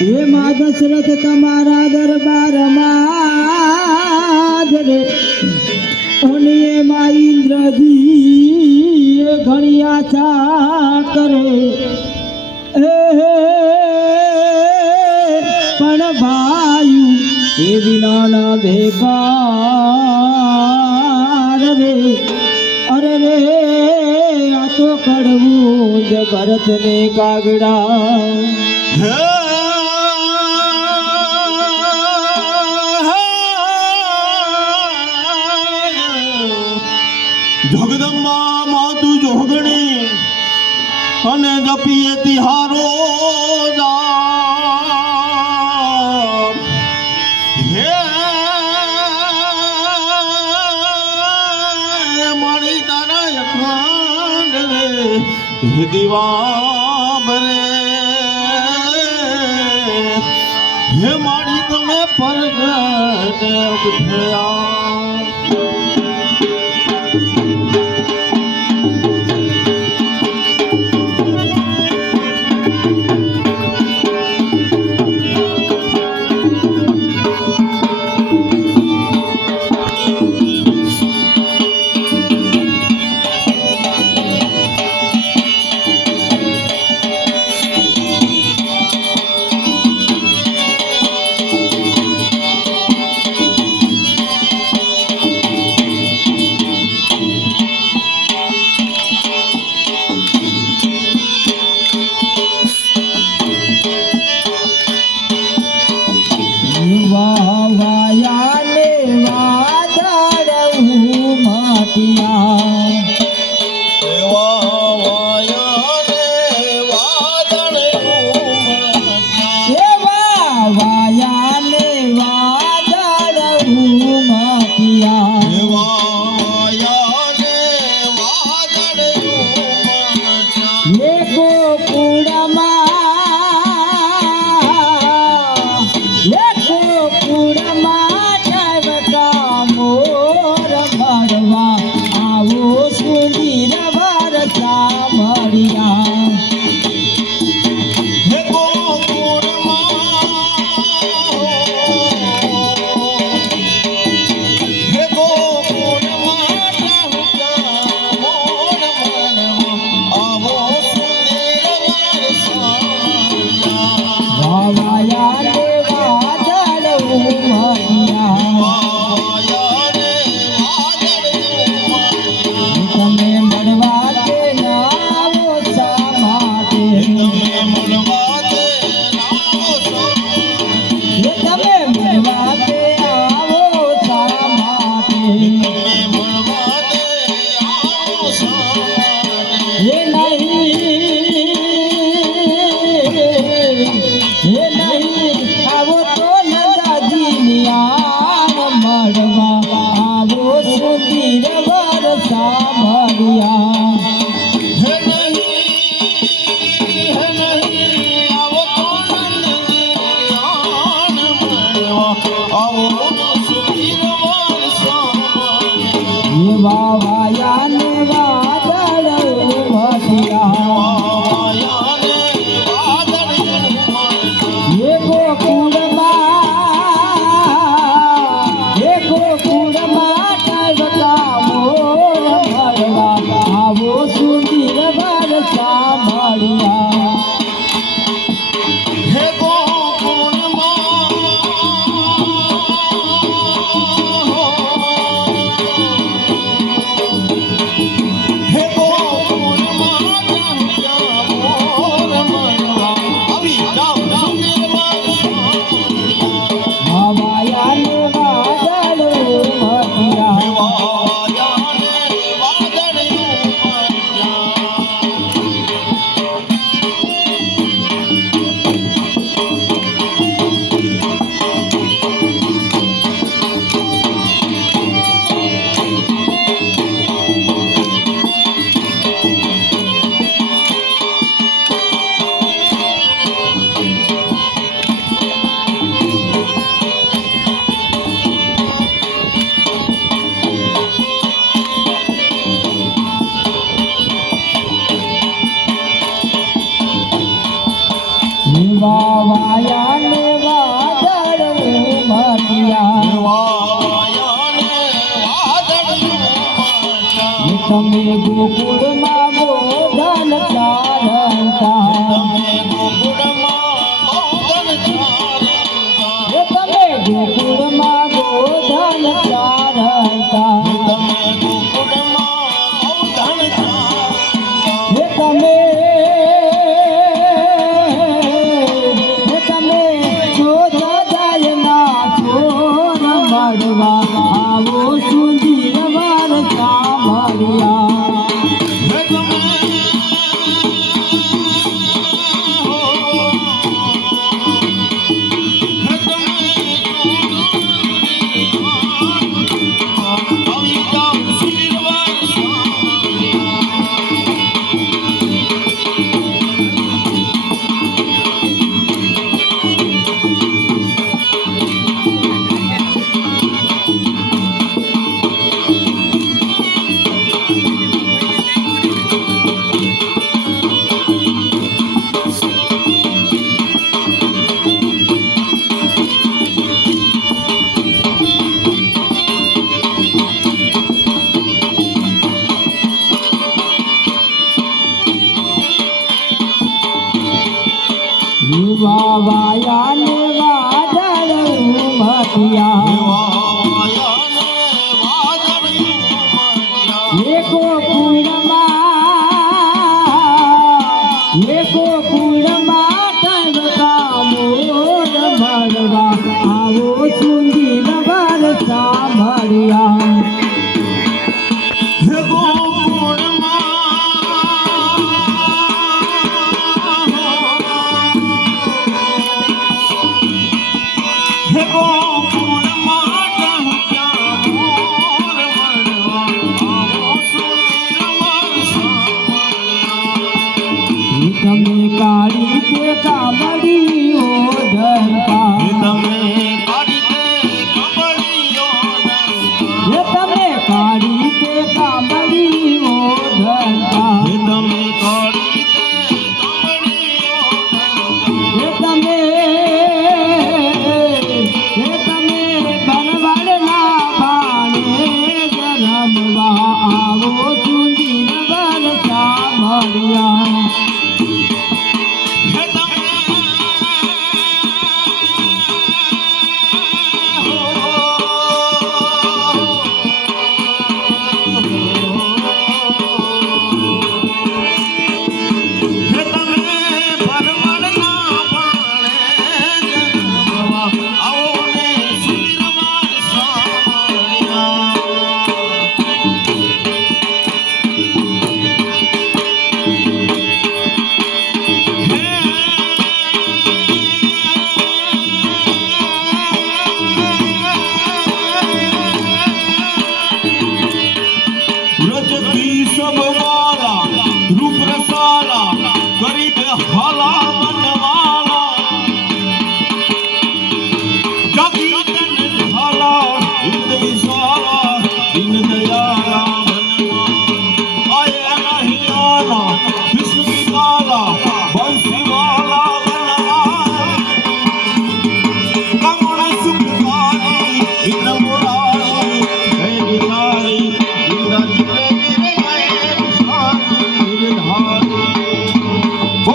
હે મા દશરથ તમારા દરબારમાં રે અને એમાં ઇન્દ્રજી ઘણી આશા કરે પણ ભાઈ એ વિનાના બેકાર રે અરે રે આ તો કડવું જ ભરત ને કાગડા જગદંબા માતું જોગણી અને જપીએ તિહારો હે મારી તારા અખંડ રે દીવા બરે હે મારી તમે પરગટ ઉઠ્યા વાયાને વાદળ ઉમટ્યા વાયાને વાદળિયું મચ્યા. તમે ગોકુળમાં ગોધન ચારતા તમે ગોકુળમાં ગોધન ચારતા. તમે ગોકુળમાં ગોધન ચારતા તમે ગોકુળમાં ગોધન ચારતા. તમે જોતા જાય ના છોર મળવા આવો સુધીર વાર સાંભળ્યા હે તમે વાયાને વાદળ ઉમટ્યા એકો કુળમાં તરતા મોર મળવા આવો સુંદર વાર સાંભળ્યા તમે કાળી કે કામડી ઓઢતા તમે કાળી કે કામડી ઓઢતા તમે બરવાડના બાણે રમવા આવો સુંદર વાર સાંભળ્યા રજતી સબ વાલા રૂપ રસાલા ગરીબ હાલા